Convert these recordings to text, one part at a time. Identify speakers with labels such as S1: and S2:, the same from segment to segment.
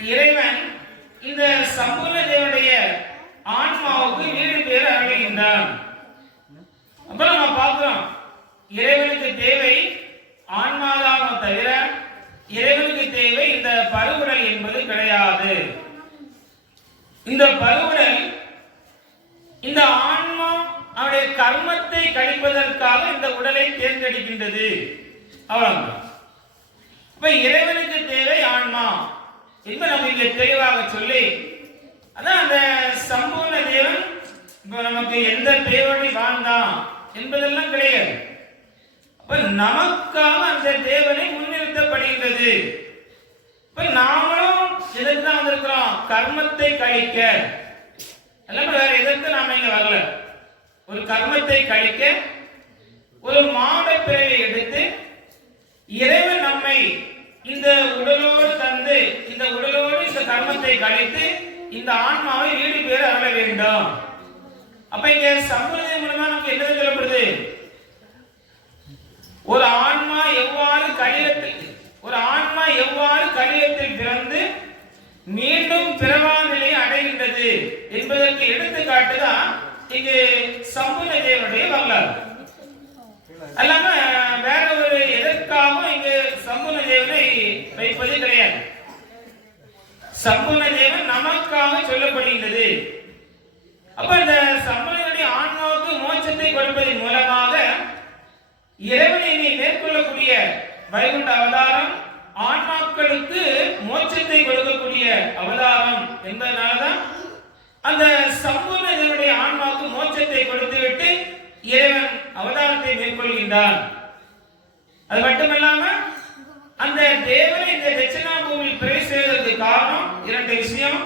S1: இறைவன் இந்த சம்பூர்ண தேவனுடைய ஆன்மாவுக்கு வீடு பேர் அருளுகின்றான். அப்ப நம்ம பார்க்கிறோம் இறைவனுக்கு தேவை ஆன்மாதானோ தவிர இறைவனுக்கு தேவை இந்த பருவுடல் என்பது கிடையாது. இந்த பருவுடல் இந்த ஆன்மா அவருடைய கர்மத்தை கழிப்பதற்காக இந்த உடலை தேர்ந்தெடுக்கின்றது. அவ்வளவுதான். இப்ப இறைவனுக்கு தேவை ஆன்மா. என்பது நம்ம இங்க தெளிவாக சொல்லி அதான் அந்த சம்பூர்ண தேவன் இப்ப நமக்கு எந்த தேவனை வாழ்ந்தான் என்பதெல்லாம் கிடையாது. அப்ப நமக்காக அந்த தேவனை முன்னிறுத்தப்படுகின்றது. இப்ப நாமளும் எதற்கு தான் வந்திருக்கிறோம்? கர்மத்தை கழிக்க. எல்லாமே வேற எதற்கு நாம இங்க வரல? ஒரு கர்மத்தை கழிக்க ஒரு மாட பிறவை எடுத்து இறைவன் நம்மை இந்த உடலோடு தந்து இந்த உடலோடு இந்த கர்மத்தை கழித்து இந்த ஆன்மாவை வீடு பேர் அருள வேண்டும். அப்ப இங்க சம்பிரதாயம் மூலமா நமக்கு என்ன சொல்லப்படுது? ஒரு ஆன்மா எவ்வாறு கலியத்தில் ஒரு ஆன்மா எவ்வாறு கலியத்தில் பிறந்து மீண்டும் பிறவா நிலையை அடைகின்றது என்பதற்கு எடுத்துக்காட்டுதான் இங்கு சம்பூர்ண தேவனுடைய வரலாறு. அல்லாம வேற ஒரு எதற்காகவும் இங்கு சம்பூர்ண தேவனை வைப்பது கிடையாது. சம்பூர்ண தேவன் நமக்காக சொல்லப்படுகின்றது. அப்ப இந்த சம்பூர்ணனுடைய ஆன்மாவுக்கு மோட்சத்தை கொடுப்பதன் மூலமாக இறைவனை மேற்கொள்ளக்கூடிய வைகுண்ட அவதாரம் ஆன்மாக்களுக்கு மோட்சத்தை கொடுக்கக்கூடிய அவதாரம் என்பதனால்தான் அந்த சம்பூர்ண இதனுடைய ஆன்மாவுக்கு மோட்சத்தை கொடுத்துவிட்டு இறைவன் அவதாரத்தை மேற்கொள்கின்றான். அது மட்டுமல்லாம அந்த தேவனை இந்த தட்சிணா பூமியில் பிரவேசிக்கிறதுக்கு காரணம் இரண்டு விஷயம்.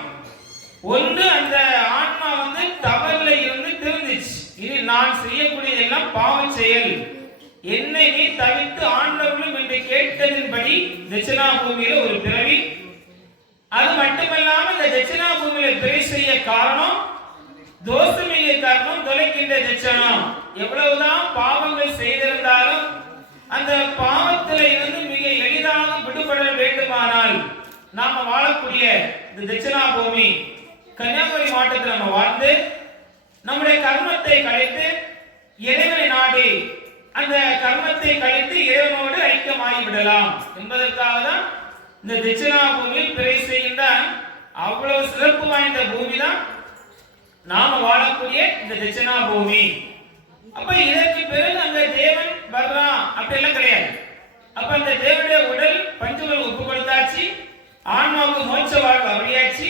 S1: ஒன்று அந்த ஆன்மா வந்து தவறுல இருந்து திருந்துச்சு. இனி நான் செய்யக்கூடியதெல்லாம் பாவ செயல். என்னை நீ தவிர்த்து ஆண்டவர்களும் என்று கேட்டதின்படி தட்சிணா பூமியில ஒரு பிறவி. அது மட்டுமல்லாம இந்த தட்சிணா பூமியில பிறவி செய்ய காரணம் தோஷமிக காரணம் தொலைக்கின்ற தட்சணம். எவ்வளவுதான் பாவங்கள் செய்திருந்தாலும் அந்த பாவத்தில இருந்து மிக எளிதாக விடுபட வேண்டுமானால் நாம வாழக்கூடிய இந்த தட்சிணா பூமி கன்னியாகுமரி மாவட்டத்தில் நம்ம வாழ்ந்து நம்முடைய கர்மத்தை கழித்து இறைவனை நாடி அந்த கர்மத்தை கழித்து இறைவனோடு ஐக்கியமாகி விடலாம் என்பதற்காக தான் இந்த தட்சிணா பூமியில் பிறை செய்கின்றான். அவ்வளவு சிறப்பு வாய்ந்த பூமி தான் நாம வாழக்கூடிய இந்த தட்சிணா பூமி அப்ப இதற்கு பிறகு அந்த தேவன் வர்றான் அப்படி எல்லாம் கிடையாது. அப்ப அந்த தேவனுடைய உடல் பஞ்சுகள் ஒப்பு கொடுத்தாச்சு ஆன்மாவுக்கு மோட்ச வாழ்வு அப்படியாச்சு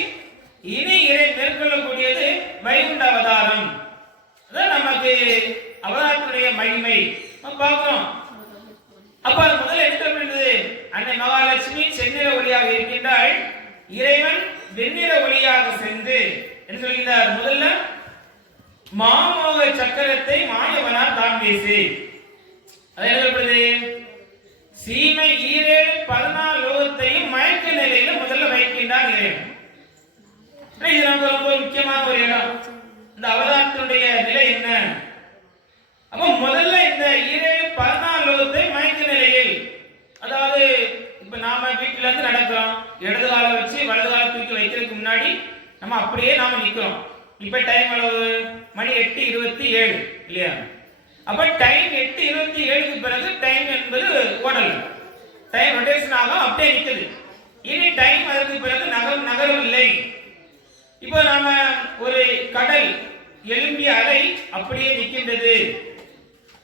S1: இனி இதை மேற்கொள்ளக்கூடியது வைகுண்ட அவதாரம். அதான் நமக்கு அவதாரத்துடைய மகிமை. நம்ம பார்க்கிறோம். அப்ப அது எடுக்க வேண்டியது அன்னை மகாலட்சுமி செந்நிற ஒளியாக இருக்கின்றாள். இறைவன் வெண்ணிற ஒளியாக சென்று என்று சொல்கிறார் முதல்ல மாமோக சக்கரத்தை மாயவனார் தான் பேசு அது என்ன சீமை ஈரேழு பதினாலு லோகத்தையும் மயக்க நிலையில முதல்ல வைக்கின்றான் இறைவன் இது நமக்கு ரொம்ப முக்கியமான ஒரு இடம். இந்த அவதாரத்தினுடைய நிலை என்ன? அப்போ முதல்ல இந்த ஈரேழு பதினாலு லோகத்தை மயக்க நிலையில் அதாவது இப்ப நாம வீட்டுல இருந்து நடக்கிறோம். இடது காலை வச்சு வலது காலை தூக்கி வைக்கிறதுக்கு முன்னாடி நம்ம அப்படியே நாம நிக்கிறோம். இப்ப டைம் அளவு மணி எட்டு இருபத்தி ஏழு இல்லையா? அப்ப டைம் எட்டு இருபத்தி ஏழுக்கு பிறகு டைம் என்பது ஓடல. டைம் ரொட்டேஷன் ஆகும் அப்படியே நிற்குது இனி டைம் அதற்கு பிறகு நகரும் நகரும் இல்லை. இப்போ நாம ஒரு கடல் எழும்பிய அலை அப்படியே நிற்கின்றது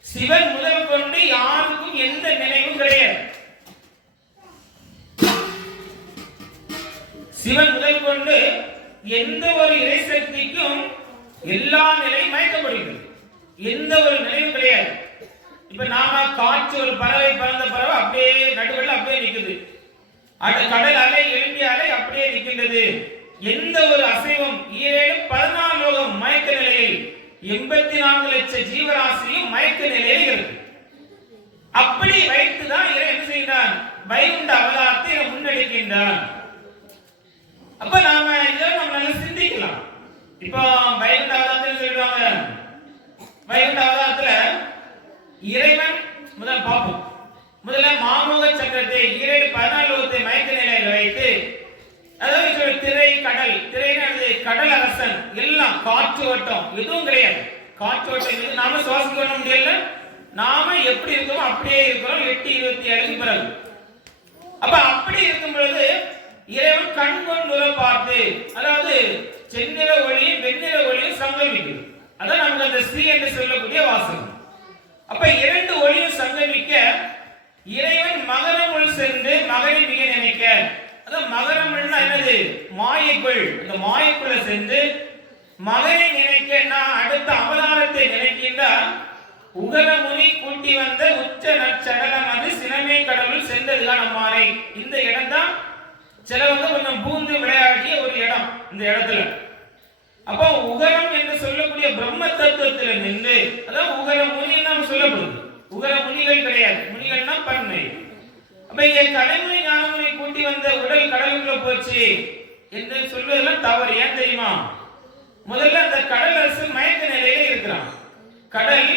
S1: சிவன் முதல் கொண்டு யாருக்கும் எந்த நினைவும் கிடையாது. சிவன் முதல் கொண்டு எந்த ஒரு இறைசக்திக்கும் எல்லா நிலையும் மயக்கப்படுகிறது எந்த ஒரு நிலையும் கிடையாது. இப்ப நாம காற்று ஒரு பறவை பறந்த பறவை அப்படியே நடுவில் அப்படியே நிற்குது அந்த கடல் அலை எழும்பிய அலை அப்படியே நிற்கின்றது எந்த ஒரு அசைவம் ஏழு பதினாலு லோகம் மயக்க நிலையில் எண்பத்தி நான்கு லட்சம் ஜீவராசியும் மயக்க நிலையில் இருக்கு. அப்படி வைத்துதான் இறை என்ன செய்கிறான் வைகுண்ட அவதாரத்தை முன்னெடுக்கின்றான். அப்ப நாம இதை நம்ம நல்லா சிந்திக்கலாம். இப்போ வைகுண்ட அவதாரத்தில் சொல்றாங்க. வைகுண்ட அவதாரத்துல இறைவன் முதல் பார்ப்போம் முதல்ல மாமோக சக்கரத்தை இறை பதினாலு மயக்க நிலையில வைத்து அதாவது கடல் திரை கடல் அரசன். எல்லாம் காற்று வட்டம். எதுவும் கிடையாது. காற்று வட்டம் நாம சுவாசிக்க பண்ண முடியல. நாம எப்படி இருக்கோம் அப்படியே இருக்கிறோம். எட்டு இருபத்தி ஏழுக்கு பிறகு. அப்ப அப்படி இருக்கும் பொழுது இறைவன் கண் கொண்டு பார்த்து அதாவது செந்நிற ஒளியும் வெண்ணிற ஒளியும் சங்கமிக்கும். அதான் நமக்கு அந்த ஸ்ரீ என்று சொல்லக்கூடிய வாசகம். அப்ப இரண்டு ஒளியும் சங்கமிக்க இறைவன் மகனமுள் சென்று மகனை மிக நினைக்க. அதான் மகரமுள்னா என்னது? மாயைக்குள். அந்த மாயைக்குள்ள சென்று மகனை நினைக்க நான் அடுத்த அவதாரத்தை நினைக்கின்றால் உகரமுனி கூட்டி வந்த உச்ச நற்சடலம் அது சினமே கடவுள் சென்றதுதான் அம்மானை இந்த இடம் தான் சிலவங்க கொஞ்சம் பூந்து விளையாடிய ஒரு இடம் இந்த இடத்துல. அப்போ உகரம் என்று சொல்லக்கூடிய பிரம்ம தத்துவத்தில் நின்று அதான் உகர முனி நாம் சொல்லப்படுது. உகர முனிகள் கிடையாது. முனிகள்னா பன்மை அப்ப இங்க கலைமுறை ஞானமுனை கூட்டி வந்த உடல் கடலுக்குள்ள போச்சு என்று சொல்வதெல்லாம் தவறு. ஏன் தெரியுமா? முதல்ல அந்த கடல் அரசு மயக்க நிலையில இருக்கிறான். கடல்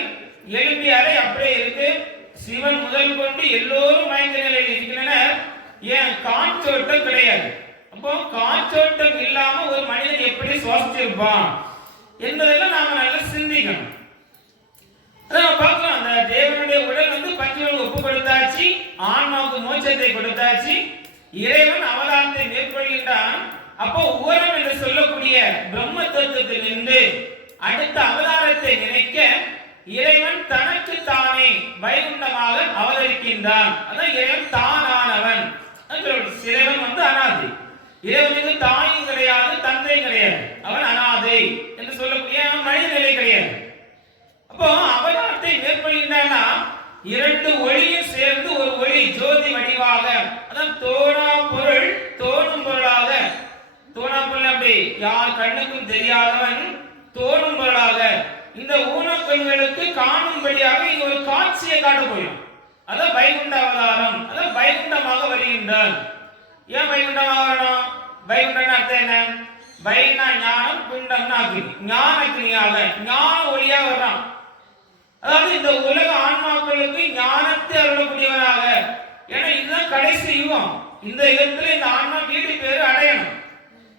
S1: எழும்பி அறை அப்படியே இருக்கு. சிவன் முதல் கொண்டு எல்லோரும் மயக்க நிலையில் இருக்கின்றனர். ஏன் காற்றோட்டம் கிடையாது? அப்போ காற்றோட்டம் இல்லாம ஒரு மனிதன் எப்படி சுவாசிச்சிருப்பான்? என்பதெல்லாம் நாம நல்லா சிந்திக்கணும். அதான் பார்க்கலாம். அந்த தேவனுடைய உடல் வந்து பஞ்சங்களுக்கு ஒப்பு கொடுத்தாச்சு ஆன்மாவுக்கு மோட்சத்தை கொடுத்தாச்சு. இறைவன் அவதாரத்தை மேற்கொள்கின்றான். அப்போ உரம் என்று சொல்லக்கூடிய பிரம்ம தத்துவத்தில் நின்று அடுத்த அவதாரத்தை நினைக்க இறைவன் தனக்கு தானே வைகுண்டமாக அவதரிக்கின்றான். அதான் இறைவன் தானானவன். இறைவன் வந்து அனாதி. இறைவனுக்கு தாயும் கிடையாது தந்தையும் கிடையாது அவன் அனாதை என்று சொல்லக்கூடிய அவன் மனித நிலை கிடையாது அப்போ அவதாரத்தை மேற்கொள்கின்றனா இரண்டு ஒளியும் சேர்ந்து ஒரு ஒளி ஜோதி வடிவாக அதான் தோணா பொருள் தோணும் பொருளாக தோணா பொருள் அப்படி யார் கண்ணுக்கும் தெரியாதவன் தோணும் பொருளாக இந்த ஊனப்பெண்களுக்கு காணும்படியாக இங்க ஒரு காட்சியை காட்ட போயும் அதான் வைகுண்ட அவதாரம். அதான் வைகுண்டமாக வருகின்றார். ஏன் வைகுண்டமாக வரணும்? வைகுண்டன் அர்த்தம் என்ன? வைனா ஞானம் குண்டம்னா அக்னி. ஞான அக்னியாக ஞான ஒளியா வர்றான். அதாவது இந்த உலக ஆன்மாக்களுக்கு ஞானத்தை அருளக்கூடியவனாக ஏன்னா இதுதான் கடைசி யுகம். இந்த யுகத்துல இந்த ஆன்மா வீடு பேரு அடையணும்.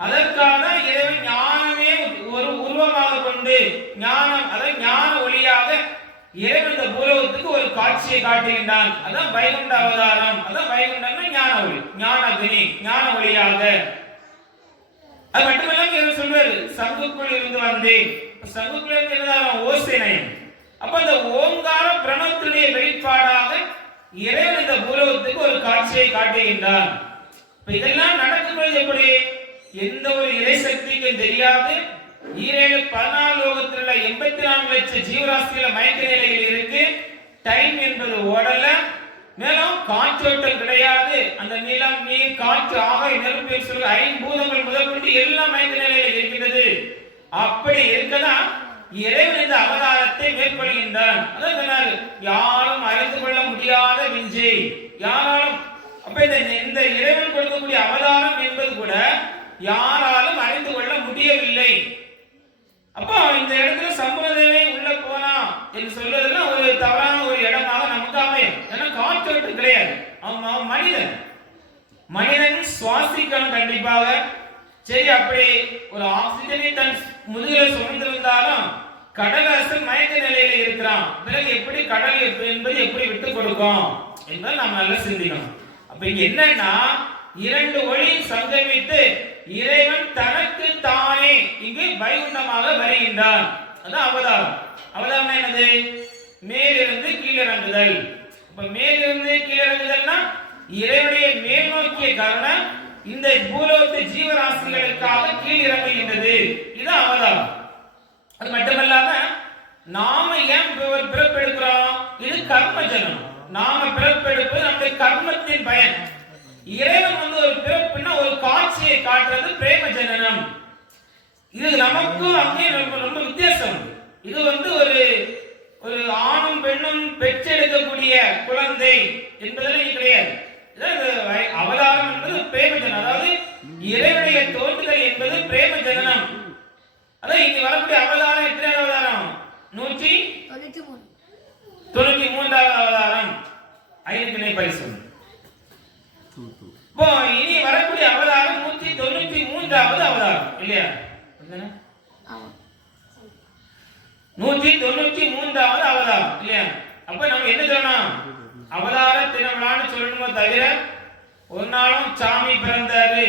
S1: அதற்காக இறைவன் ஞானமே ஒரு உருவமாக கொண்டு ஞானம் அதாவது ஞான ஒளியாக இறைவன் இந்த பூலோகத்துக்கு ஒரு காட்சியை காட்டுகின்றான். அதான் வைகுண்ட அவதாரம். அதான் வைகுண்டம்னா ஞான ஒளி ஞான அக்னி ஞான ஒளியாக. அது மட்டுமல்லாம இவர் சொல்வாரு சங்குக்குள் இருந்து வந்தேன். சங்குக்குள் இருந்து என்னதான் ஓசைனை அப்ப அந்த ஓங்கார பிரணவத்துடைய வெளிப்பாடாக இறைவன் இந்த பூலோகத்துக்கு ஒரு காட்சியை காட்டுகின்றான். இப்ப இதெல்லாம் பொழுது எப்படி? எந்த ஒரு இறை சக்திக்கும் தெரியாது. ஈரேழு பதினாலு லோகத்தில் உள்ள எண்பத்தி நான்கு லட்சம் ஜீவராசிகள மயக்க நிலையில் இருக்கு. டைம் என்பது ஓடல. மேலும் காற்றோட்டம் கிடையாது. அந்த நிலம் நீர் காற்று ஆகாய நெருப்பு ஐந்து ஐம்பூதங்கள் முதல் கொண்டு எல்லாம் மயக்க நிலையில இருக்கின்றது. அப்படி இருக்கதான் இறைவன் இந்த அவதாரத்தை மேற்கொள்கின்றான். அதான் யாரும் அறிந்து கொள்ள முடியாத விஞ்சை. யாராலும் அப்ப இந்த இந்த இறைவன் கொடுக்கக்கூடிய அவதாரம் என்பது கூட யாராலும் அறிந்து கொள்ள முடியவில்லை. அப்போ இந்த இடத்துல சம்பவதேவை உள்ள போனா என்று சொல்வதெல்லாம் ஒரு தவறான ஒரு இடமாக நமக்கு அமையும் ஏன்னா காற்றோட்டு கிடையாது. அவன் அவன் மனிதன். மனிதன் சுவாசிக்கணும் கண்டிப்பாக. சரி அப்படி ஒரு ஆக்சிஜனை தன் முதுகில சுமந்திருந்தாலும் கடல் அரசு மயக்க நிலையில இருக்கிறான். பிறகு எப்படி கடல் என்பது எப்படி விட்டு கொடுக்கும் என்பதை நாம் நல்லா சிந்திக்கணும். அப்ப இங்க என்னன்னா இரண்டு வழியும் சங்கமித்து இறைவன் தனக்கு தானே இங்கு வைகுண்டமாக வருகின்றான். அது அவதாரம். அவதாரம் என்னது? மேலிருந்து கீழிறங்குதல். இப்ப மேலிருந்து கீழிறங்குதல்னா இறைவனுடைய மேல் நோக்கிய கருணை இந்த பூலோகத்து ஜீவராசிகளுக்காக கீழிறங்குகின்றது. இது அவதாரம். அது மட்டுமல்லாம நாம ஏன் பிறப்பெடுக்கிறோம்? இது கர்ம ஜனம். நாம பிறப்பெடுப்பது நம்முடைய கர்மத்தின் பயன். இறைவன் வந்து ஒரு பிறப்புன்னா ஒரு காட்சியை காட்டுறது பிரேம ஜனனம். இது நமக்கும் அங்கேயும் ரொம்ப ரொம்ப வித்தியாசம். இது வந்து ஒரு ஒரு ஆணும் பெண்ணும் பெற்றெடுக்கக்கூடிய குழந்தை என்பதில் கிடையாது. அவதாரம் என்பது பிரேம ஜனனம். அதாவது இறைவனுடைய தோன்றுதல் என்பது பிரேம ஜனனம். அதான் இங்க வரக்கூடிய அவதாரம் எத்தனை அவதாரம்? நூற்றி
S2: தொண்ணூற்றி
S1: மூன்றாவது அவதாரம். ஐந்து பரிசு இப்போ இனி வரக்கூடிய அவதாரம் நூற்றி தொண்ணூத்தி மூன்றாவது அவதாரம் இல்லையா? நூத்தி தொண்ணூத்தி மூன்றாவது அவதாரம் இல்லையா? அப்ப நம்ம என்ன சொல்லணும்? அவதார திருவிழான்னு சொல்லணுமோ தவிர ஒரு நாளும் சாமி பிறந்தாரு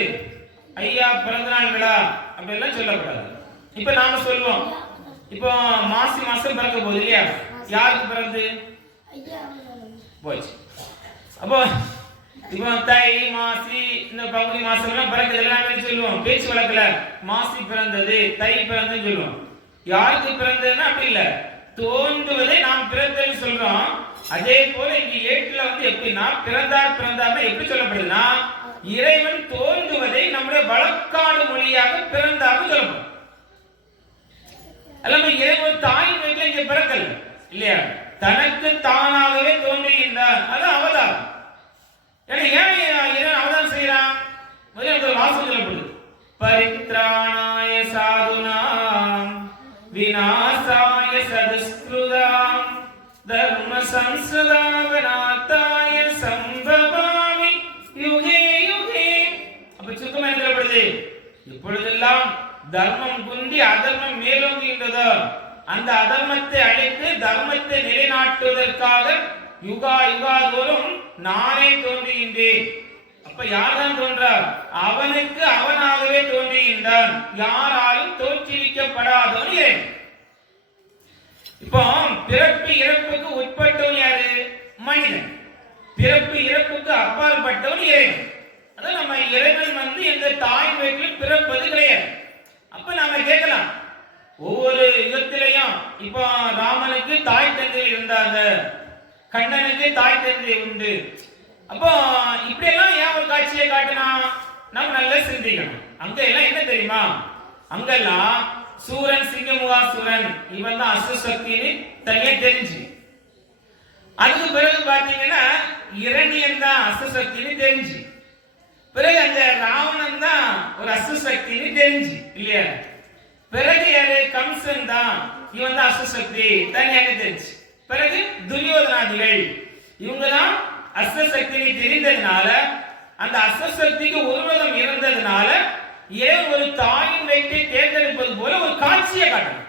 S1: ஐயா பிறந்த நாள் விழா அப்படி எல்லாம் சொல்லக்கூடாது. இப்ப நாம சொல்லுவோம் இப்போ மாசி மாசம் பிறக்க போகுது இல்லையா? யாருக்கு பிறந்து? போச்சு. அப்போ இப்போ தை மாசி இந்த பங்குனி மாசம் எல்லாம் எல்லாமே சொல்லுவோம். பேச்சு வழக்குல மாசி பிறந்தது தை பிறந்ததுன்னு சொல்லுவோம். யாருக்கு பிறந்ததுன்னா அப்படி இல்லை. தோன்றுவதை நாம் பிறந்ததுன்னு சொல்றோம். அதே போல இங்க ஏட்டுல வந்து எப்படின்னா பிறந்தார் பிறந்தார்னா எப்படி சொல்லப்படுதுன்னா இறைவன் தோன்றுவதை நம்முடைய வழக்காடு மொழியாக பிறந்தார்னு சொல்லப்படும். அல்லாம இறைவன் தாய் வயிற்றுல இங்க பிறக்கல இல்லையா? தனக்கு தானாகவே தோன்றுகின்றார். அது அவதாரம். ஏன்னா ஏன் இறைவன் அவதாரம் செய்யறான் முதல்ல எனக்கு ஒரு வாசகம் சொல்லப்படுது பரித்ராணாய சாதுனாம் விநாசாய சதுஸ்கிருதாம் தர்ம சம்சதாவனாத்தாய சம்பவாமி. UK UK. அப்ப சுத்தமா என்ன சொல்லப்படுது இப்பொழுதெல்லாம் தர்மம் குந்தி அதர்மம் மேலோங்குகின்றதோ அந்த அதர்மத்தை அழித்து தர்மத்தை நிலைநாட்டுவதற்காக யுகா யுகாதோறும் நானே தோன்றுகின்றேன். அப்ப யார்தான் தோன்றார்? அவனுக்கு அவனாகவே தோன்றுகின்றான். யாராலும் தோற்றுவிக்கப்படாதவன் இறைவன். இப்போ பிறப்பு இறப்புக்கு உட்பட்டவன் யாரு? மனிதன். பிறப்பு இறப்புக்கு அப்பாற்பட்டவன் இறைவன். அதான் நம்ம இறைவன் வந்து எந்த தாய் வயிற்றிலும் பிறப்பது கிடையாது. அப்ப நாம கேட்கலாம். ஒவ்வொரு யுகத்திலையும் இப்போ ராமனுக்கு தாய் தந்தை இருந்தாங்க. கண்ணனுக்கு தாய் தந்தை உண்டு. அப்போ இப்படி எல்லாம் ஏன் ஒரு காட்சியை காட்டினா? நம்ம நல்லா சிந்திக்கணும். அங்க எல்லாம் என்ன தெரியுமா? அங்கெல்லாம் சூரன் சிங்கமுகா சூரன் இவன் தான் அசுசக்தின்னு தனியா தெரிஞ்சு. அதுக்கு பிறகு பாத்தீங்கன்னா இரணியன் தான் அசுசக்தின்னு தெரிஞ்சு. பிறகு அந்த ராவணன் தான் ஒரு அசுசக்தின்னு தெரிஞ்சு இல்லையா? பிறகு யாரு? கம்சன் தான். இவன் தான் அசுசக்தி தனியாக தெரிஞ்சு? பிறகு துரியோதனாதிகள். இவங்கெல்லாம் அஸ்வ அசுசக்தியை தெரிந்ததுனால அந்த அசுசக்திக்கு உருவகம் இருந்ததுனால ஏன் ஒரு தாயின் வயிற்றை தேர்ந்தெடுப்பது போல ஒரு காட்சியை காட்டணும்.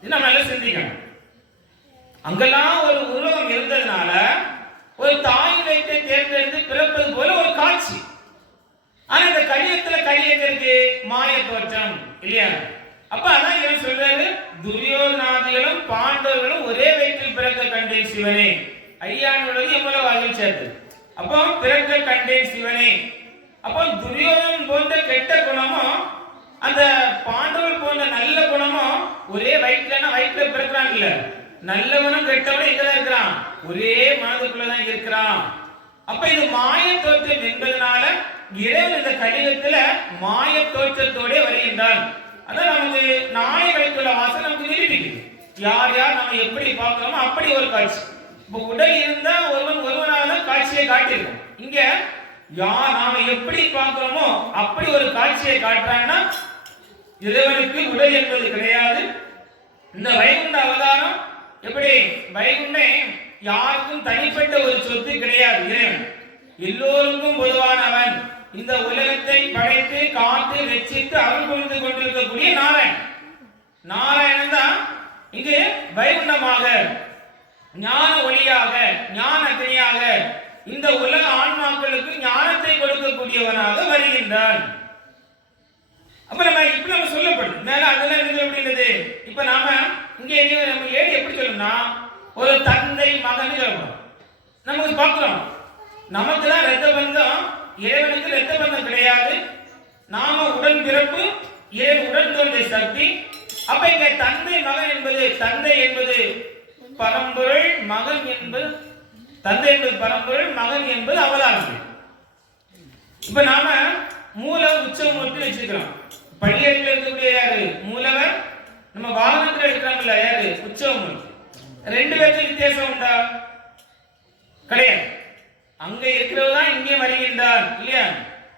S1: இது நம்ம நல்லா சிந்திக்கணும். அங்கெல்லாம் ஒரு உருவகம் இருந்ததுனால ஒரு தாயின் வயிற்றை தேர்ந்தெடுத்து பிறப்பது போல ஒரு காட்சி. ஆனா இந்த கலியத்துல கலி எங்க இருக்கு? மாய தோற்றம் இல்லையா? அப்ப அதான் இவன் சொல்றாரு துரியோதனாதிகளும் பாண்டவர்களும் ஒரே வயிற்றில் பிறக்க கண்டேன் சிவனே. ஐயானுள்ளது எவ்வளவு வாயில் அப்போ பிறக்க கண்டேன் சிவனே. அப்போ துரியோதன் போன்ற கெட்ட குணமும் அந்த பாண்டவர் போன்ற நல்ல குணமும் ஒரே வயிற்றுலன்னா வயிற்றுல பிறக்கிறான் இல்ல நல்லவனும் கெட்டவனும் எங்கதான் இருக்கிறான்? ஒரே மனதுக்குள்ளதான் இருக்கிறான். அப்ப இது மாய தோற்றம் என்பதனால இறைவன் இந்த கடிதத்துல மாய தோற்றத்தோட வருகின்றான். அதான் நமக்கு நாய வைத்துள்ள வாசனை நமக்கு நிரூபிக்குது யார் யார் நம்ம எப்படி பார்க்கிறோமோ அப்படி ஒரு காட்சி. இப்போ உடல் இருந்தா ஒருவன் ஒருவனாக தான் காட்சியை காட்டியிருக்கோம். இங்க யார் நாம எப்படி பார்க்கிறோமோ அப்படி ஒரு காட்சியை காட்டுறாங்கன்னா இறைவனுக்கு உடல் என்பது கிடையாது. இந்த வைகுண்ட அவதாரம் எப்படி? வைகுண்டே யாருக்கும் தனிப்பட்ட ஒரு சொத்து கிடையாது. இறைவன். எல்லோருக்கும் பொதுவானவன். இந்த உலகத்தை படைத்து காத்து ரட்சித்து அருள் புரிந்து கொண்டிருக்கக்கூடிய நாராயணன். நாராயணன் தான் இங்கு வைகுண்டமாக ஞான ஒளியாக ஞான அக்னியாக இந்த உலக ஆன்மாக்களுக்கு ஞானத்தை கொடுக்கக்கூடியவனாக வருகின்றான். அப்ப நம்ம இப்ப நம்ம சொல்லப்படுது மேல அதெல்லாம் இருந்து அப்படின்றது இப்ப நாம இங்க நம்ம ஏடு எப்படி சொல்லணும்னா ஒரு தந்தை மகன் சொல்லணும் நமக்கு பார்க்கிறோம். நமக்கு தான் ரத்த பந்தம் இறைவனுக்கு ரத்த பந்தம் கிடையாது. நாம உடன் பிறப்பு ஏன் உடன் தோன்றிய சக்தி? அப்ப இங்க தந்தை மகன் என்பது தந்தை என்பது பரம்பொருள் மகன் என்பது தந்தை என்பது பரம்பொருள் மகன் என்பது அவதாரம். இப்ப நாம மூல உச்சமூர்த்தி வச்சிருக்கிறோம். பள்ளியறையில் இருக்கக்கூடிய யாரு? மூலவர். நம்ம வாகனத்துல இருக்கிறாங்கல்ல யாரு? உச்சமூர்த்தி ரெண்டு பேருக்கு வித்தியாசம் உண்டா? கிடையாது. அங்க இருக்கிறவர் தான் இங்கே வருகின்றார் இல்லையா?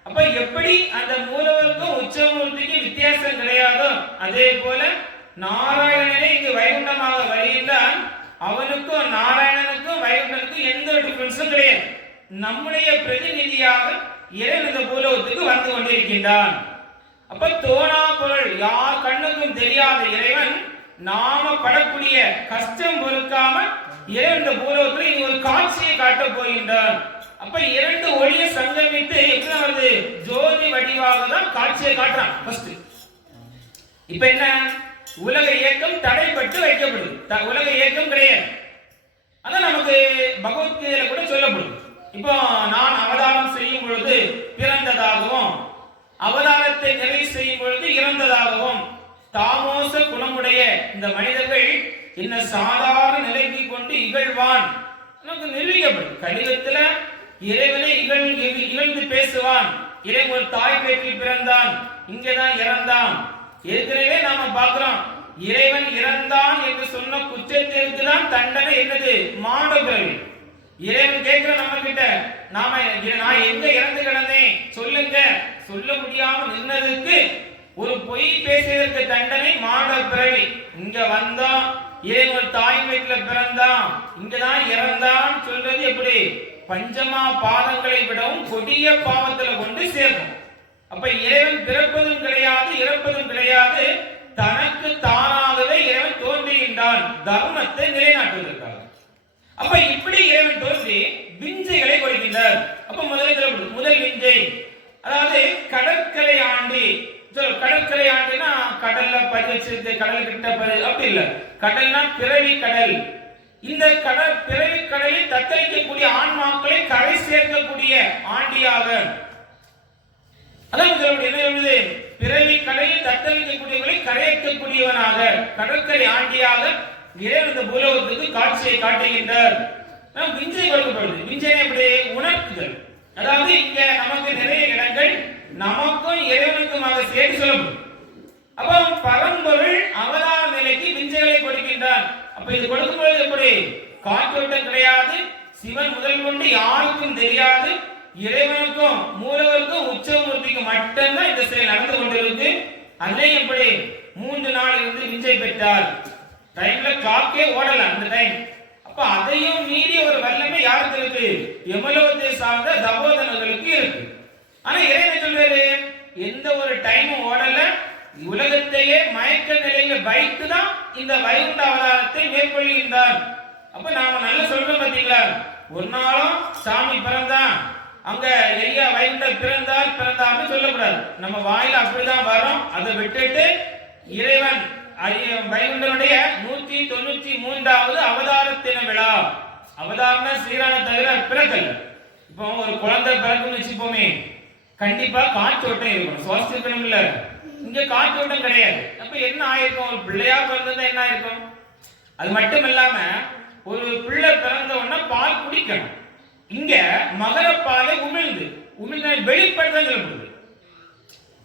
S1: அப்ப எப்படி அந்த மூலவருக்கும் உச்சமூர்த்திக்கும் வித்தியாசம் கிடையாதோ அதே போல நாராயணனே இங்கு வைகுண்டமாக வருகின்றான். அவனுக்கும் நாராயணனுக்கும் வைகுண்டனுக்கும் எந்த ஒரு டிஃபரன்ஸும் கிடையாது. நம்முடைய பிரதிநிதியாக இறைவன் இந்த பூலோகத்துக்கு வந்து கொண்டிருக்கின்றான். அப்ப அப்ப தோணா பொருள் யார் கண்ணுக்கும் தெரியாத இறைவன் நாம படக்கூடிய கஷ்டம் பொறுக்காம இறைவன் இந்த பூலோகத்துல இனி ஒரு காட்சியை காட்டப் போகின்றான். அப்ப இரண்டு ஒளிய சங்கமித்து என்ன வருது? ஜோதி வடிவாக தான் காட்சியை காட்டுறான். ஃபர்ஸ்ட் இப்ப என்ன? உலக இயக்கம் தடைப்பட்டு வைக்கப்படுது. த- உலக இயக்கம் கிடையாது. அதான் நமக்கு பகவத்கீதையில கூட சொல்லப்படும். இப்போ நான் அவதாரம் செய்யும் பொழுது பிறந்ததாகவும் அவதாரத்தை நிறைவு செய்யும் பொழுது இறந்ததாகவும் தாமோச குணமுடைய இந்த மனிதர்கள் என்ன சாதாரண நிலைக்கு கொண்டு இகழ்வான். நமக்கு நிரூபிக்கப்படும். கடிதத்துல இறைவனை இகழ் இகழ்ந்து பேசுவான். இறைவன் தாய் பேட்டில் பிறந்தான். இங்கேதான் இறந்தான். ஏற்கனவே நாம பார்க்கிறோம் இறைவன் இறந்தான் என்று சொன்ன குற்றத்திற்கு தான் தண்டனை என்னது? மாட பிறவி இறைவன் கேட்கிற நம்ம கிட்ட நாம நான் எங்க இறந்து கிடந்தேன்? சொல்லுங்க. சொல்ல முடியாம நின்னதுக்கு ஒரு பொய் பேசியதற்கு தண்டனை மாட பிறவி இங்க வந்தான். இறைவன் தாய் வீட்டுல பிறந்தான். இங்கதான் இறந்தான். சொல்றது எப்படி? பஞ்சமா பாதங்களை விடவும் கொடிய பாவத்துல கொண்டு சேர்க்கும் அப்ப இறைவன் பிறப்பதும் கிடையாது இறப்பதும் கிடையாது. தனக்கு தானாகவே இறைவன் தோன்றுகின்றான் தர்மத்தை நிலைநாட்டுவதற்காக. அப்ப இப்படி இறைவன் தோன்றி விஞ்சைகளை கொடுக்கின்றார் அப்ப முதல்ல முதல் விஞ்சை. அதாவது கடற்கரை ஆண்டி. சொல் கடற்கரை ஆண்டினா கடல்ல பறி வச்சிருக்கு கடல் கிட்ட பறி. அப்படி இல்ல. கடல்னா பிறவி கடல். இந்த கடல் பிறவி கடலில் தத்தளிக்கக்கூடிய ஆன்மாக்களை கரை சேர்க்கக்கூடிய ஆண்டியாக. அதாவது என்ன எழுது பிறவி கடலில் தத்தளிக்கக்கூடியவர்களை கரையேற்றக்கூடியவனாக கடற்கரை ஆண்டியாக இறைவன் இந்த பூலோகத்துக்கு காட்சியை காட்டுகின்றார். ஆனா, விஞ்சை கொடுக்கப்படுது. விஞ்சனை எப்படி உணர்த்துதல் அதாவது இங்க நமக்கு நிறைய இடங்கள் நமக்கும் இறைவனுக்குமாக சேர்த்து சொல்லப்படும். அப்போ பரம்பொருள் அவதார நிலைக்கு விஞ்சைகளை கொடுக்கின்றான். அப்ப இது கொடுக்கும்போது எப்படி? காற்றோட்டம் கிடையாது சிவன் முதல் கொண்டு யாருக்கும் தெரியாது. இறைவனுக்கும் மூலவருக்கும் உச்சமூர்த்திக்கும் மட்டும்தான் இந்த சிலை நடந்து கொண்டிருக்கு. அதுலயும் எப்படி? மூன்று நாள் இருந்து விஞ்சை பெற்றார். டைம்ல காக்கே ஓடல அந்த டைம் அப்ப அதையும் மீறி ஒரு வல்லமை யாருக்கு இருக்கு? எமலோகத்தை சார்ந்த தபோதனர்களுக்கு இருக்கு. ஆனா இறைவன் சொல்றாரு எந்த ஒரு டைமும் ஓடல உலகத்தையே மயக்க நிலையில வைத்து தான் இந்த வைகுண்ட அவதாரத்தை மேற்கொள்கின்றார். அப்ப நாம நல்லா சொல்றோம் பாத்தீங்களா? ஒரு நாளும் சாமி பிறந்தான். அங்க ஐயா வைகுண்ட பிறந்தார் பிறந்தார்னு சொல்லக்கூடாது. நம்ம வாயில அப்படிதான் வரோம் அதை விட்டுட்டு இறைவன் வைகுண்டனுடைய நூத்தி தொண்ணூத்தி மூன்றாவது அவதாரத்தின விழா. அவதாரம்னா ஸ்ரீரான தவிர பிறக்கல இப்போ ஒரு குழந்தை பிறக்குன்னு வச்சுப்போமே. கண்டிப்பா காற்றோட்டம் இருக்கணும். சுவாசிக்கணும் இல்லை இங்க காற்றோட்டம் கிடையாது. அப்ப என்ன ஆயிருக்கும்? ஒரு பிள்ளையா பிறந்தா என்ன ஆயிருக்கும்? அது மட்டும் இல்லாம ஒரு பிள்ளை பிறந்த உடனே பால் குடிக்கணும். இங்க மகரப்பாலை உமிழ்ந்து உமிழ்ந்த வெளிப்படுத்த சொல்லப்படுது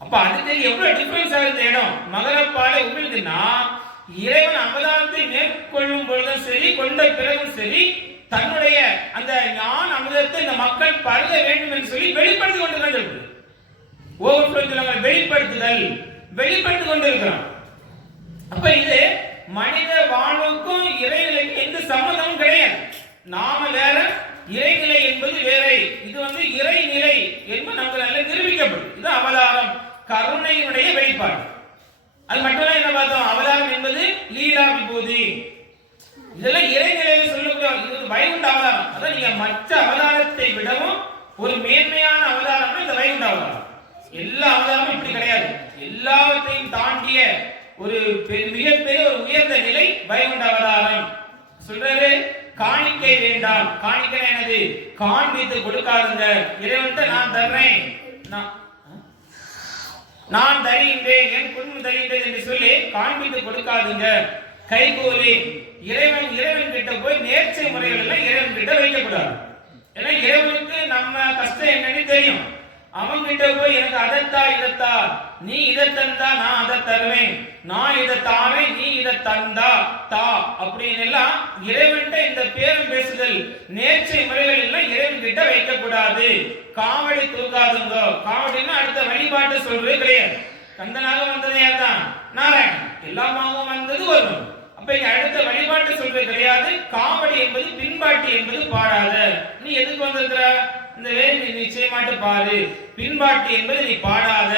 S1: அப்ப அதுக்கு எவ்வளவு டிஃபரன்ஸ் ஆகுது இடம்? மகரப்பாலை உமிழ்ந்துன்னா இறைவன் அவதாரத்தை மேற்கொள்ளும் பொழுதும் சரி கொண்ட பிறகும் சரி தன்னுடைய அந்த ஞான அமுதத்தை இந்த மக்கள் பருக வேண்டும் என்று சொல்லி வெளிப்படுத்தி கொண்டு தான் ஓவர்ஃப்ளோ சொல்லுவாங்க வெளிப்படுத்துதல் வெளிப்பட்டு கொண்டிருக்கிறோம் அப்ப இது மனித வாழ்வுக்கும் இறைநிலைக்கும் எந்த சம்மந்தமும் கிடையாது. நாம வேற இறைநிலை என்பது வேற. இது வந்து இறைநிலை என்பது நமக்கு நல்ல நிரூபிக்கப்படும். இது அவதாரம் கருணையினுடைய வெளிப்பாடு. அது மட்டும் என்ன பார்த்தோம்? அவதாரம் என்பது லீலா விபூதி இதெல்லாம் இறைநிலையில சொல்லக்கூடிய இது வந்து வைகுண்ட அவதாரம். அதான் நீங்க மற்ற அவதாரத்தை விடவும் ஒரு மேன்மையான அவதாரம் இந்த வைகுண்ட அவதாரம். எல்லா அவதாரமும் இப்படி கிடையாது. எல்லாவற்றையும் தாண்டிய ஒரு பெ- மிகப்பெரிய ஒரு உயர்ந்த நிலை வைகுண்ட அவதாரம். சொல்றாரு? காணிக்கை வேண்டாம். காணிக்கை எனது காண்பித்து கொடுக்காதுங்க இறைவன்ட்ட நான் தர்றேன். நான் நான் தருகின்றேன். என் குடும்பம் தருகின்றேன் என்று சொல்லி காண்பித்து கொடுக்காதுங்க கைகூலி. இறைவன் இறைவன் கிட்ட போய் நேர்ச்சை முறைகள் எல்லாம் இறைவன் கிட்ட வைக்கக்கூடாது. ஏன்னா இறைவனுக்கு நம்ம கஷ்டம் என்னன்னு தெரியும். அவன் கிட்ட போய் எனக்கு அதத்தா இதத்தா நீ இதை தந்தா நான் அதை தருவேன். நான் இதை தாரேன் நீ இதை தந்தா தா அப்படின்னு எல்லாம் இறைவன்கிட்ட இந்த பேரும் பேசுதல் நேர்ச்சை முறைகள் எல்லாம் இறைவன் கிட்ட வைக்க கூடாது காவடி தூக்காதுங்க. காவடின்னா அடுத்த வழிபாட்டை சொல்றது கிடையாது. கந்தனாக வந்தது யார் தான் நாராயணன் எல்லாமாவும் வந்தது வரும் அப்ப இங்க அடுத்த வழிபாட்டு சொல்றது கிடையாது. காமெடி என்பது பின்பாட்டி என்பது பாடாத. நீ எதுக்கு வந்திருக்கிற? இந்த வேலை நீ நிச்சயமாட்டு பாரு பின்பாட்டி என்பது நீ பாடாத.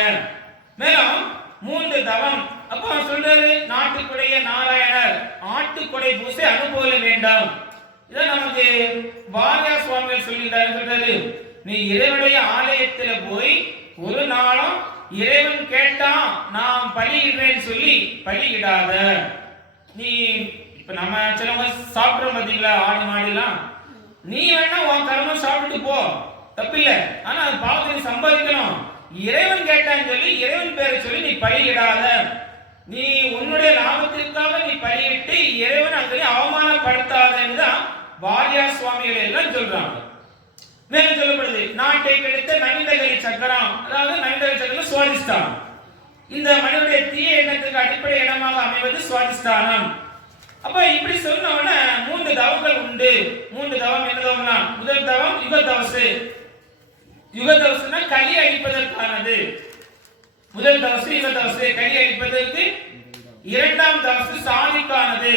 S1: மேலும் மூன்று தவம். அப்ப அவன் சொல்றாரு நாட்டுக்குடைய நாராயணர் ஆட்டுக்குடை பூசை அனுபவம் வேண்டாம். இதான் நமக்கு வாரியா சுவாமிகள் சொல்லிட்டாரு சொல்றாரு. நீ இறைவனுடைய ஆலயத்துல போய் ஒரு நாளும் இறைவன் கேட்டான் நான் பலியிடுறேன்னு சொல்லி பலியிடாத. நீ இப்ப நம்ம சிலவங்க சாப்பிடுறோம் பாத்தீங்களா ஆடு மாடிலாம்? நீ வேணா உன் கர்மம் சாப்பிட்டு போ. தப்பில்லை. ஆனா அது பாவத்தை சம்பாதிக்கணும். இறைவன் கேட்டான்னு சொல்லி இறைவன் பேரை சொல்லி நீ பலியிடாத நீ உன்னுடைய லாபத்திற்காக நீ பலியிட்டு இறைவன் அங்கே அவமானப்படுத்தாதன்னு தான் வாரியா சுவாமிகள் எல்லாம் சொல்றாங்க. மேலும் சொல்லப்படுது நாட்டை கெடுத்த நவிந்தகலி சக்கரம் அதாவது நவிந்தகலி சக்கரம் சுவாதிஸ்தானம் இந்த மனிதனுடைய தீய எண்ணத்துக்கு அடிப்படை இடமாக அமைவது சுவாதிஸ்தானம் அப்ப இப்படி சொன்னவன மூன்று தவங்கள் உண்டு. மூன்று தவம் என்ன தவம்னா முதல் தவம் யுக தவசு யுக தவசுனா களி அழிப்பதற்கானது முதல் தவசு யுக தவசு களி அழிப்பதற்கு இரண்டாம் தவசு சாதிக்கானது.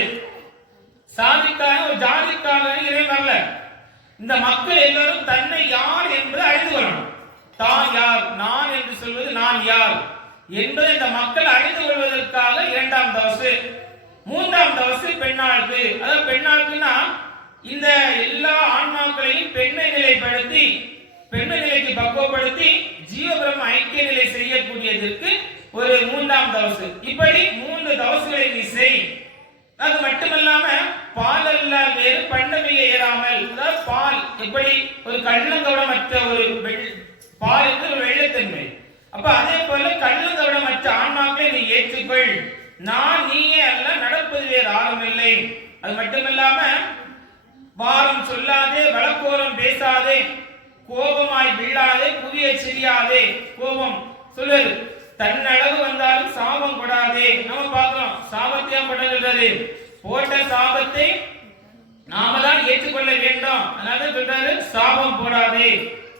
S1: சாதிக்கான ஒரு ஜாதிக்கான இறைவன் இந்த மக்கள் எல்லாரும் தன்னை யார் என்பதை அறிந்து கொள்ளணும். தான் யார் நான் என்று சொல்வது நான் யார்? என்பதை இந்த மக்கள் அறிந்து கொள்வதற்காக இரண்டாம் தவசு. மூன்றாம் தவசு பெண்ணாளுக்கு அதாவது பெண்ணாளுக்குன்னா இந்த எல்லா ஆன்மாக்களையும் பெண்மை நிலைப்படுத்தி பெண்மை நிலைக்கு பக்குவப்படுத்தி ஜீவபிரம ஐக்கிய நிலை செய்யக்கூடியதற்கு ஒரு மூன்றாம் தவசு. இப்படி மூன்று தவசுகளை நீ செய். அது மட்டுமல்லாம பால் அல்லால் வேறு பண்டமையை ஏறாமல் அதாவது பால் எப்படி? ஒரு கள்ளங்கவடமற்ற ஒரு பாலுக்கு ஒரு வெள்ளத்தன்மை. அப்ப அதே போல கள்ளங்கவடமற்ற ஆன்மாக்களை நீ ஏற்றுக்கொள். நான் நீயே அல்ல நடப்பது வேறு ஆர்வம் இல்லை. அது மட்டுமில்லாம வாரம் சொல்லாதே வழக்கோரம் பேசாதே கோபமாய் விழாதே புதிய சிரியாதே. கோபம் சொல்லுது தன்னளவு வந்தாலும் சாபம் கொடாதே. நம்ம பார்க்கிறோம் சாபத்தையா படுகிறது போட்ட சாபத்தை நாம தான் ஏற்றுக்கொள்ள வேண்டும். அதனால சொல்றாரு சாபம் போடாதே.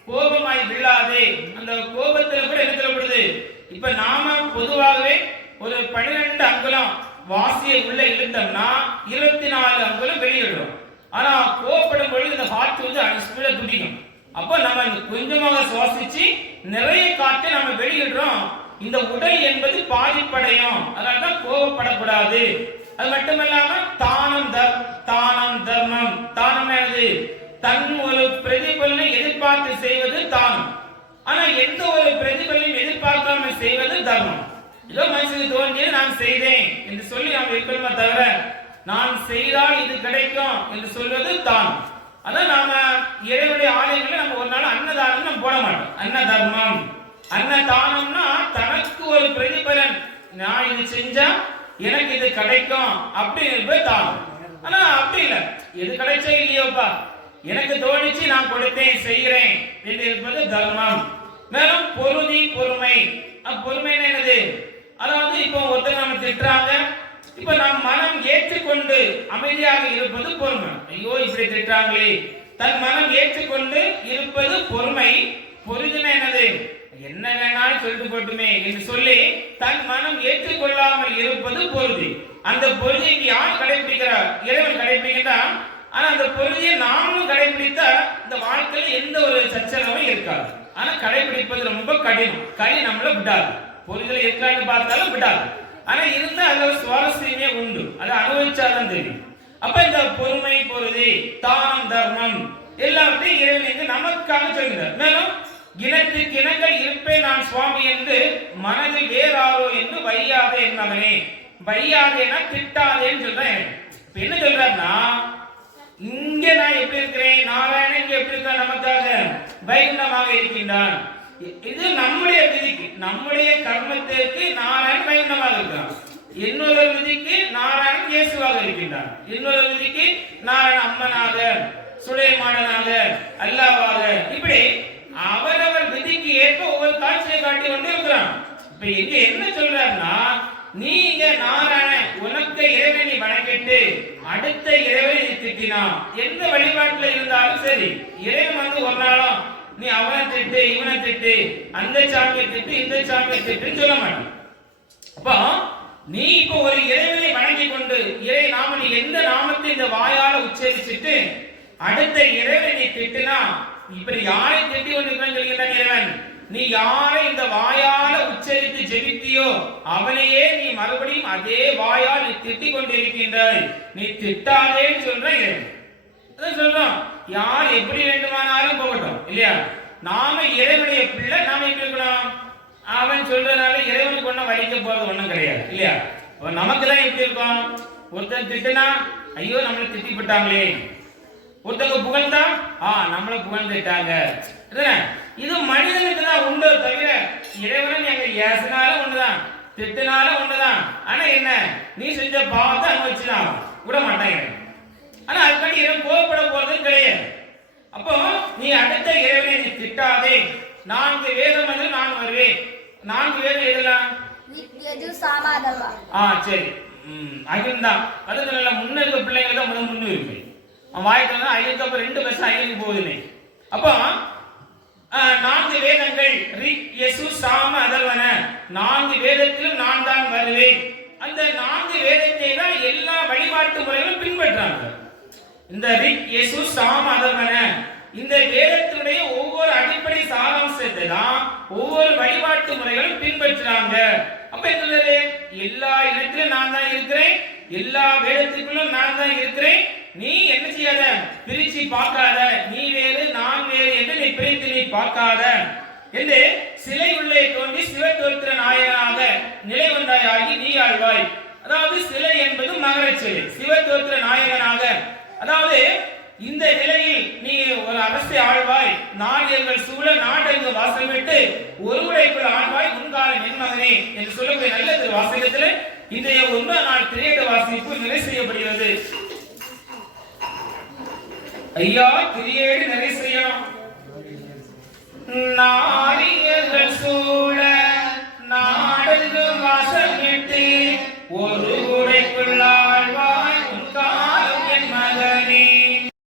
S1: கோபமாய் விழாதே. அந்த கோபத்துல கூட என்ன சொல்லப்படுது? இப்ப நாம பொதுவாகவே ஒரு பன்னிரெண்டு அங்குலம் வாசியை உள்ள இழுத்தோம்னா இருபத்தி நாலு அங்குலம் வெளியிடுறோம். ஆனா கோபப்படும் பொழுது இந்த ஹார்ட் வந்து ஸ்பீடா துடிக்கும் அப்போ நம்ம கொஞ்சமாக சுவாசிச்சு நிறைய காற்றை நம்ம வெளியிடுறோம். இந்த உடல் என்பது பாதிப்படையும். அதனால தான் கோபப்படக்கூடாது. அது மட்டுமல்லாம தானம் தர் தானம் தர்மம். தானம் என்னது? தன் ஒரு பிரதிபலனை எதிர்பார்த்து செய்வது தானம். ஆனா எந்த ஒரு பிரதிபலனையும் எதிர்பார்க்காம செய்வது தர்மம். ஏதோ மனசுக்கு தோன்றியது நான் செய்தேன் என்று சொல்லி நாம் இருக்கணுமே தவிர நான் செய்தால் இது கிடைக்கும் என்று சொல்வது தானம். அதான் நாம இறைவனுடைய ஆலயங்களை நம்ம ஒரு நாள் அன்னதானம் நம்ம போட மாட்டோம். அன்ன தர்மம். அன்னதானம்னா தனக்கு ஒரு பிரதிபலன். நான் இது செஞ்சா எனக்கு இது கிடைக்கும் அப்படின்னு தானம். ஆனா அப்படி இல்லை. எது கிடைச்சா இல்லையோப்பா? எனக்கு தோணிச்சு நான் கொடுத்தேன் செய்கிறேன் என்று இருப்பது தர்மம். மேலும் பொருதி பொறுமை. அப்ப பொறுமைன்னா என்னது? அதாவது இப்போ ஒருத்தர் நம்ம திட்டுறாங்க இப்ப நம் மனம் ஏற்றுக்கொண்டு அமைதியாக இருப்பது பொறுமை. ஐயோ இப்படி திட்டுறாங்களே. தன் மனம் ஏற்றுக்கொண்டு இருப்பது பொறுமை. பொருதினா என்னது? என்ன வேணாலும் சொல்லிட்டு போட்டுமே என்று சொல்லி தன் மனம் ஏற்றுக்கொள்ளாமல் இருப்பது பொருதி அந்த பொருதியை யார் கடைபிடிக்கிறார் இறைவன் கடைபிடிக்கிறான் ஆனா அந்த பொருதியை நாமும் கடைபிடித்தா இந்த வாழ்க்கையில எந்த ஒரு சச்சரவும் இருக்காது. ஆனா கடைபிடிப்பது ரொம்ப கடினம். களி நம்மள விடாது. பொருள்கள் இருக்கான்னு பார்த்தாலும் விடாது. ஆனா இருந்தா அதுல ஒரு சுவாரஸ்யமே உண்டு. அதை அனுபவிச்சாதான் தெரியும். அப்ப இந்த பொறுமை பொருதி தானம் தர்மம் எல்லாவற்றையும் இறைவனுக்கு நமக்காக சொல்கிறார். மேலும் இனத்துக்கு இனங்கள் இருப்பேன் நான் சுவாமி என்று மனதில் வேறாரோ என்று வையாதே என்னவனே வையாதேனா திட்டாதேன்னு சொல்றேன். என்ன சொல்றாருன்னா இங்க நான் எப்படி இருக்கிறேன்? நாராயணன் இங்க எப்படி இருக்கான்? நமக்காக வைகுண்டமாக இருக்கின்றான். இது நம்முடைய விதிக்கு நம்முடைய கர்மத்திற்கு நாராயணன் வைகுண்டமாக இருக்கான். இன்னொரு விதிக்கு நாராயணன் இயேசுவாக இருக்கின்றான். இன்னொரு விதிக்கு நாராயணன் அம்மனாக சுலைமானனாக அல்லாவாக. இப்படி அவரவர் விதிக்கு ஏற்ப ஒவ்வொரு காட்சியை காட்டி கொண்டு இருக்கிறான். இப்ப இங்க என்ன சொல்றாருன்னா நீங்க நாராயண உனக்கு இறைவனை வணங்கிட்டு அடுத்த இறைவனை நீ திட்டினான். எந்த வழிபாட்டுல இருந்தாலும் சரி இறைவன் வந்து ஒரு நாளும் நீ அவனை திட்டு இவனை திட்டு அந்த சாமியை திட்டு இந்த சாமியை திட்டுன்னு சொல்ல மாட்டான். அப்போ நீ இப்போ ஒரு இறைவனை வணங்கி கொண்டு இறை நாம நீ எந்த நாமத்தை இந்த வாயால உச்சரிச்சுட்டு அடுத்த இறைவனை நீ திட்டுனா இப்படி யாரை திட்டி கொண்டிருக்கிறான்னு சொல்கிறான் இறைவன்? நீ யாரை இந்த வாயால உச்சரித்து ஜெபித்தியோ அவனையே நீ மறுபடியும் அதே வாயால் நீ திட்டிக் கொண்டிருக்கின்றாய் நீ திட்டாதேன்னு சொல்ற சொல்றோம். யார் எப்படி வேண்டுமானாலும் போகட்டும் இல்லையா? நாம இறைவனுடைய பிள்ளை நாம எப்படி இருக்கணும்? அவன் சொல்றதுனால இறைவனுக்கு ஒண்ணும் வலிக்க போறது ஒண்ணும் கிடையாது இல்லையா? அப்ப நமக்கெல்லாம் எப்படி இருக்கும். ஒருத்தன் திட்டுனா ஐயோ நம்மளை திட்டி போட்டாங்களே ஒருத்தங்க புகழ்ந்தா ஆ நம்மளை புகழ்ந்துட்டாங்க இதுதானே? இது மனிதனுக்கு தான் உண்டு தவிர இறைவனை நீங்க ஏசினாலும் திட்டினால ஒண்ணுதான். ஆனா என்ன? நீ செஞ்ச பாவத்தை அனுபவிச்சுதான் விட மாட்டாங்க ஆனா அதுக்காண்டி இவன் கோவப்பட போறது கிடையாது. அப்போ நீ அடுத்த இறைவனை நீ திட்டாதே. நான்கு வேதம் வந்து நான் வருவேன். நான்கு வேதம் எதெல்லாம்? ஆ சரி. அகிந்தான் அதுல முன்ன இருக்க பிள்ளைங்க தான் முதல் முன்னு இருக்கு. வாய்க்கு வந்து ஐயத்துக்கு ரெண்டு பஸ் ஐயனுக்கு போகுதுன்னு. அப்போ நான்கு வேதங்கள். ரிக் யசு சாம அதர்வன நான்கு வேதத்திலும் நான் தான் வருவேன். அந்த நான்கு வேதத்தை தான் எல்லா வழிபாட்டு முறைகளும் பின்பற்றாங்க. இந்த ரிக் யசு சாம அதர்வன இந்த வேதத்தினுடைய ஒவ்வொரு அடிப்படை சாராம்சத்தை தான் ஒவ்வொரு வழிபாட்டு முறைகளும் பின்பற்றுறாங்க. அப்ப என்ன எல்லா இடத்திலும் நான் தான் இருக்கிறேன். எல்லா வேதத்திற்குள்ளும் நான் தான் இருக்கிறேன். நீ என்ன செய்யாத? பிரிச்சு பார்க்காத. நீ வேறு நான் வேறு என்று நீ பிரித்து நீ பார்க்காத. என்று சிலை உள்ளே தோன்றி சிவத்தோத்திர நாயகனாக நிலை வந்தாயாகி நீ ஆழ்வாய். அதாவது சிலை என்பது மகர சிலை சிவத்தோத்திர நாயகனாக. அதாவது இந்த நிலையில் நீ ஒரு அரசை ஆழ்வாய். நாடியர்கள் சூழ நாடெங்கு வாசமிட்டு ஒருவரைக்குள் ஆழ்வாய் முன்கால மென்மகனே என்று சொல்லக்கூடிய நல்ல திரு வாசகத்தில் இன்றைய ஒன்றாம் நாள் திரையிட வாசிப்பு நிலை செய்யப்படுகிறது. ஐயா திரியேடு நிறை செய்யணும் நாரியர்கள் சூழ நாடெங்கு வாசல் விட்டு ஒரு உடைக்குள்ளாழ்வார்